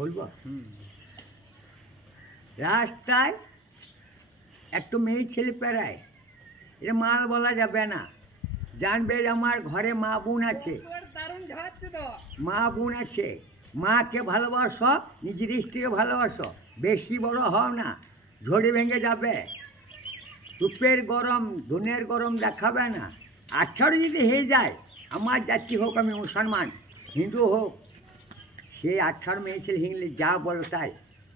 বলব? রাস্তায় একটু মেয়ে ছেলে পেরায়। এটা মাল বলা যাবে না। জানবে যে আমার ঘরে মা বোন আছে। মা বোন আছে। মাকে ভালোবাসো নিজের স্ত্রীকে ভালোবাসো। বেশি বড় হও না। ঝড়ে ভেঙে যাবে। ধূপের গরম ধনের গরম দেখাবে না। আঠারো যদি হয়ে যায় আমার জাতি হোক আমি মুসলমান হিন্দু হোক সে আঠারো মেয়ে ছেলে হিংলে, যা বলো তাই।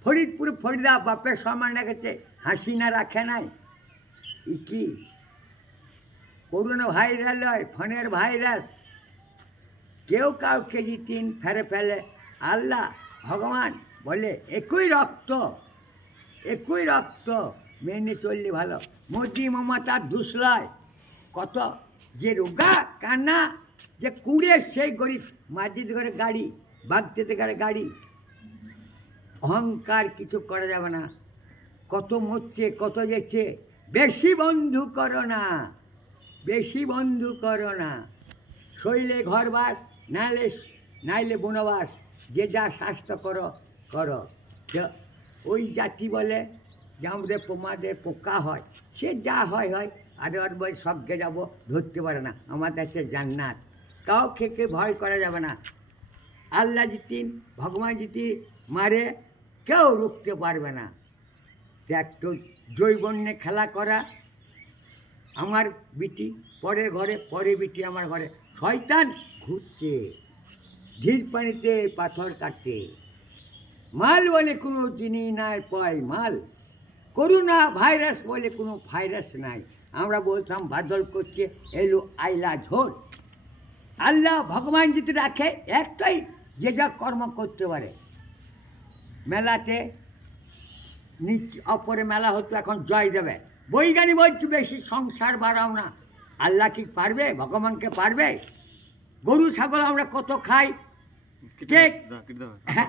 ফরিদপুর, ফরিদা বাপের সমান রেখেছে, হাসি না রাখে নাই। ই কি? করোনা ভাইরাল হয়, ফোনের ভাইরাস। কেউ কাউকে জিতিন ফেরে ফেলে, আল্লাহ, ভগবান বলে, একই রক্ত একই রক্ত, মেনে চললে ভালো। মোদি মমতা দুসলয়। কত যে রোগা, কান্না, যে কুড়ে সেই গরিব মাঝিদ করে গাড়ি। বাগতেতে করে গাড়ি। অহংকার কিছু করা যাবে না। কত মরছে, কত যেছে বেশি বন্ধু করো না। বেশি বন্ধু করো না। শৈলে ঘরবাস নাইলে নাইলে বনবাস, যে যা স্বাস্থ্য করো করো। ওই জাতি বলে, যে আমাদের প্রমাদের পোকা হয়, সে যা হয় হয়, আরে আর বই সবকে যাব, ধরতে পারে না। আমাদের আছে জান্নাত। খেকে ভয় করা যাবে না। আল্লাহ জিতি ভগবান জিতি মারে, কেউ রুখতে পারবে না। তো জৈবন্যে খেলা করা। আমার বিটি পরের ঘরে পরে বিটি আমার ঘরে। শয়তান ঘুরছে ধীর পানিতে পাথর কাটে মাল বলে কোনো জিনিস নাই পয় মাল। করোনা ভাইরাস বলে কোনো ভাইরাস নাই। আমরা বলতাম, বাদল করছে, এলো আইলা ঝোল আল্লাহ ভগবান যদি রাখে, একটাই যে যা কর্ম করতে পারে মেলাতে নিচ অপরে মেলা হতো এখন জয় দেবে বৈজ্ঞানিক বলছি বেশি সংসার বাড়াও না আল্লাহ কি পারবে ভগবানকে পারবে গরু ছাগল আমরা কত খাই ঠিক হ্যাঁ।